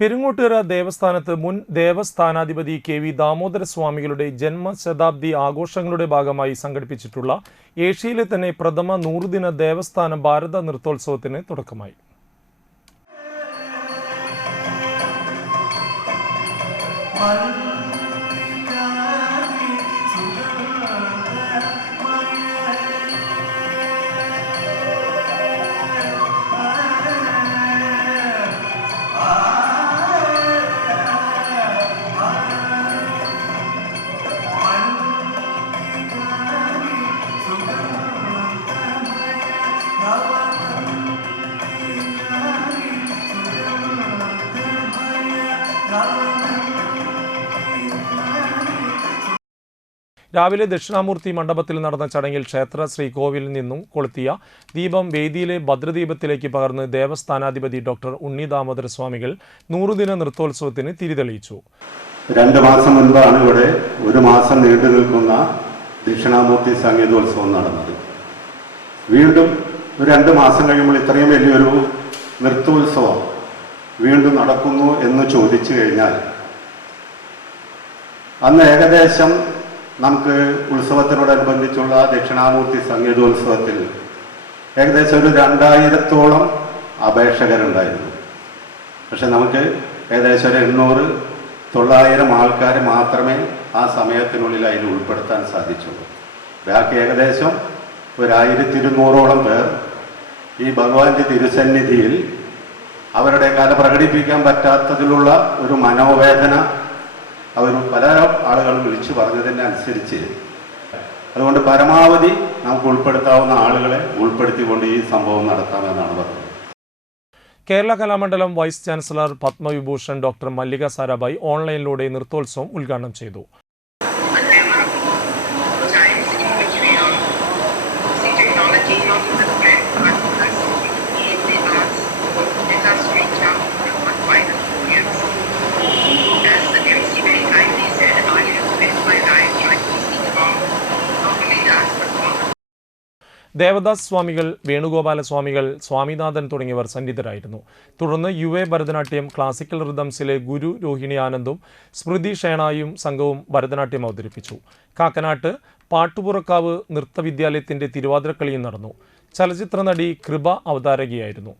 പെരുങ്ങോട്ടുകര ദേവസ്ഥാനത്ത് മുൻ ദേവസ്ഥാനാധിപതി K V Damodara സ്വാമികളുടെ ജന്മശതാബ്ദി ആഘോഷങ്ങളുടെ ഭാഗമായി സംഘടിപ്പിച്ചിട്ടുള്ള ഏഷ്യയിലെ തന്നെ പ്രഥമ നൂറുദിന ദേവസ്ഥാന ഭാരത നൃത്തോത്സവത്തിന് തുടക്കമായി. രാവിലെ ദക്ഷിണാമൂർത്തി മണ്ഡപത്തിൽ നടന്ന ചടങ്ങിൽ ക്ഷേത്ര ശ്രീകോവിലിൽ നിന്നും കൊളുത്തിയ ദീപം വേദിയിലെ ഭദ്രദീപത്തിലേക്ക് പകർന്ന് ദേവസ്ഥാനാധിപതി ഡോക്ടർ ഉണ്ണി ദാമോദര സ്വാമികൾ നൂറുദിന നൃത്തോത്സവത്തിന് തിരിതെളിയിച്ചു. രണ്ട് മാസം മുൻപാണ് ഇവിടെ ഒരു മാസം നീണ്ടു നിൽക്കുന്ന ദക്ഷിണാമൂർത്തി സംഗീതോത്സവം നടന്നത്. വീണ്ടും രണ്ട് മാസം കഴിയുമ്പോൾ ഇത്രയും വലിയൊരു നൃത്തോത്സവം വീണ്ടും നടക്കുന്നു എന്ന് ചോദിച്ചു കഴിഞ്ഞാൽ അന്ന് ഏകദേശം നമുക്ക് ഉത്സവത്തിനോടനുബന്ധിച്ചുള്ള ദക്ഷിണാമൂർത്തി സംഗീതോത്സവത്തിൽ ഏകദേശം ഒരു രണ്ടായിരത്തോളം അപേക്ഷകരുണ്ടായിരുന്നു. പക്ഷെ നമുക്ക് ഏകദേശം ഒരു എണ്ണൂറ് തൊള്ളായിരം ആൾക്കാർ മാത്രമേ ആ സമയത്തിനുള്ളിൽ അതിൽ ഉൾപ്പെടുത്താൻ സാധിച്ചുള്ളൂ. ബാക്കി ഏകദേശം ഒരായിരത്തി ഇരുന്നൂറോളം പേർ ഈ ഭഗവാന്റെ തിരുസന്നിധിയിൽ അവരുടെ കല പ്രകടിപ്പിക്കാൻ പറ്റാത്തതിലുള്ള ഒരു മനോവേദന അവർ പല ആളുകൾ വിളിച്ചു പറഞ്ഞതിനനുസരിച്ച്. അതുകൊണ്ട് പരമാവധി നമുക്ക് ഉൾപ്പെടുത്താവുന്ന ആളുകളെ ഉൾപ്പെടുത്തിക്കൊണ്ട് ഈ സംഭവം നടത്താമെന്നാണ് പറഞ്ഞത്. Kerala Kalamandalam vice chancellor Padma Vibhushan doctor Mallika Sarabhai ഓൺലൈനിലൂടെ നൃത്തോത്സവം ഉദ്ഘാടനം ചെയ്തു. ദേവദാസ് സ്വാമികൾ വേണുഗോപാല സ്വാമികൾ സ്വാമിനാഥൻ തുടങ്ങിയവർ സന്നിധരായിരുന്നു. തുടർന്ന് യു എ ഭരതനാട്യം ക്ലാസിക്കൽ റിതംസിലെ ഗുരു രോഹിണി ആനന്ദും സ്മൃതി ഷേണായും സംഘവും ഭരതനാട്യം അവതരിപ്പിച്ചു. കാക്കനാട്ട് പാട്ടുപുറക്കാവ് നൃത്തവിദ്യാലയത്തിന്റെ തിരുവാതിരക്കളിയും നടന്നു. ചലച്ചിത്ര നടി കൃപ അവതാരകയായിരുന്നു.